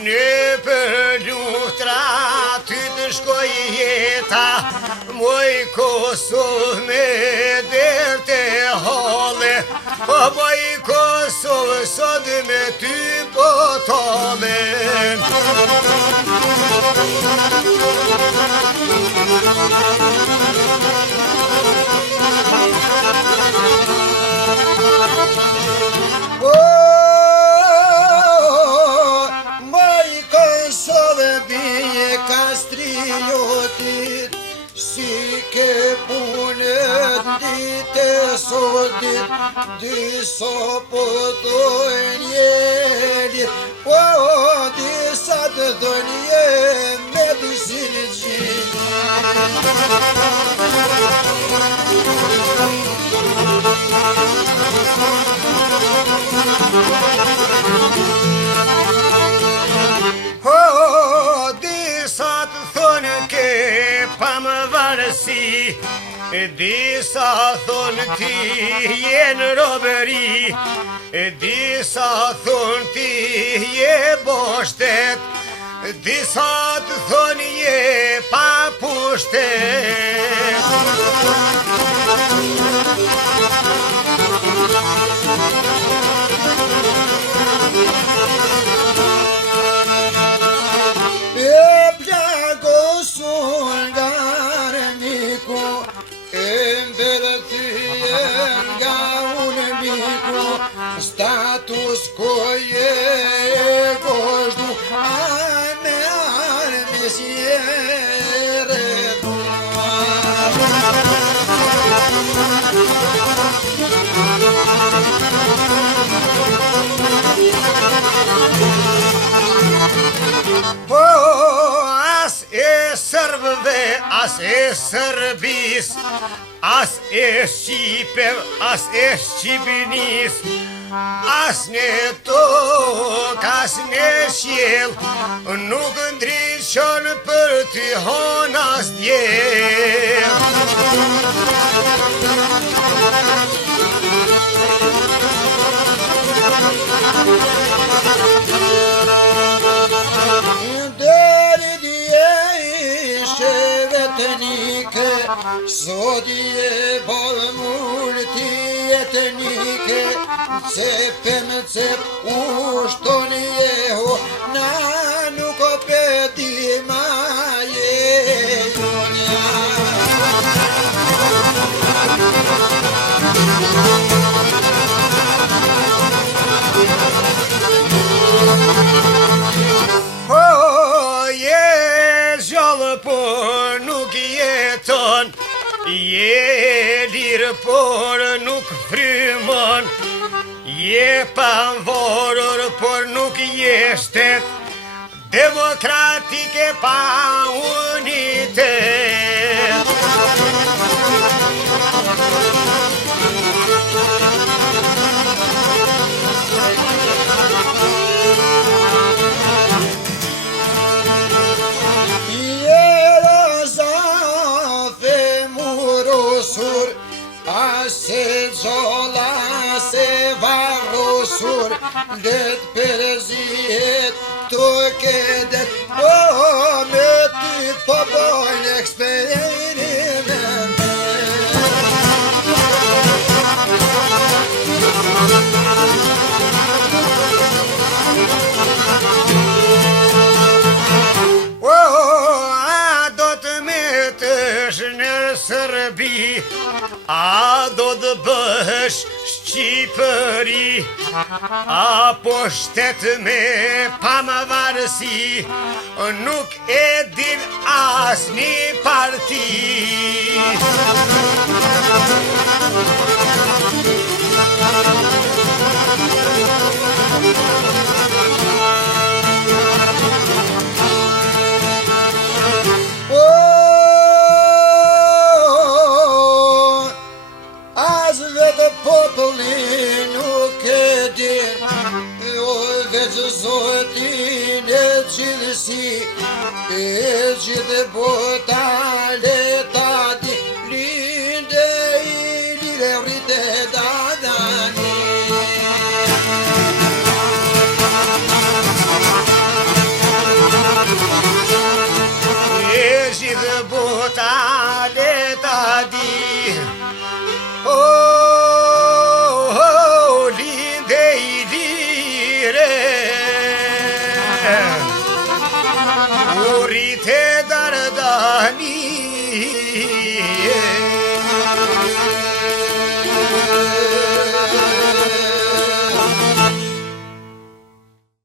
Në për luhtra ty të shkoj jeta, moj Kosovë me derte hale, po moj Kosovë sot me ty po tale. Kastriotit, si ke punet dite sotit, disa po thojnë jelit, po disa të thojnë jem me disinë gjinë. Varësi, disa thonë ti jenë robëri, disa thonë ti je boshtet, disa të thonë je pa pushtet. Status quo je goshtu, a me armes je reduar. Po, as e sërbëve, as e sërbis, as e shqiper, as e shqipinis, as në tokë, as në qiell, nuk ndryshon për ty hon as djell. Deri dje ishe vetënike, sot je ballë multi etnike, cepem cep ushton jeho, na nuk o peti ma je jonja. Po je zhjallë po nuk jeton, je lirë por nuk frymon, je pavarur por nuk je shtet, demokratike pa unitet. Se gjolla se varrosur, det përzihet të kedet, po me ty po bojnë eksperimente. A do të metësh në Serbi, a do të bëhesh Shqipëri, apo shtet me pavarësi, nuk e din asnjë parti. Populli nuk e Zotin e gjithësi, e gjithë bota letati, linde i lire rrite dadani. E gjithë bota letati,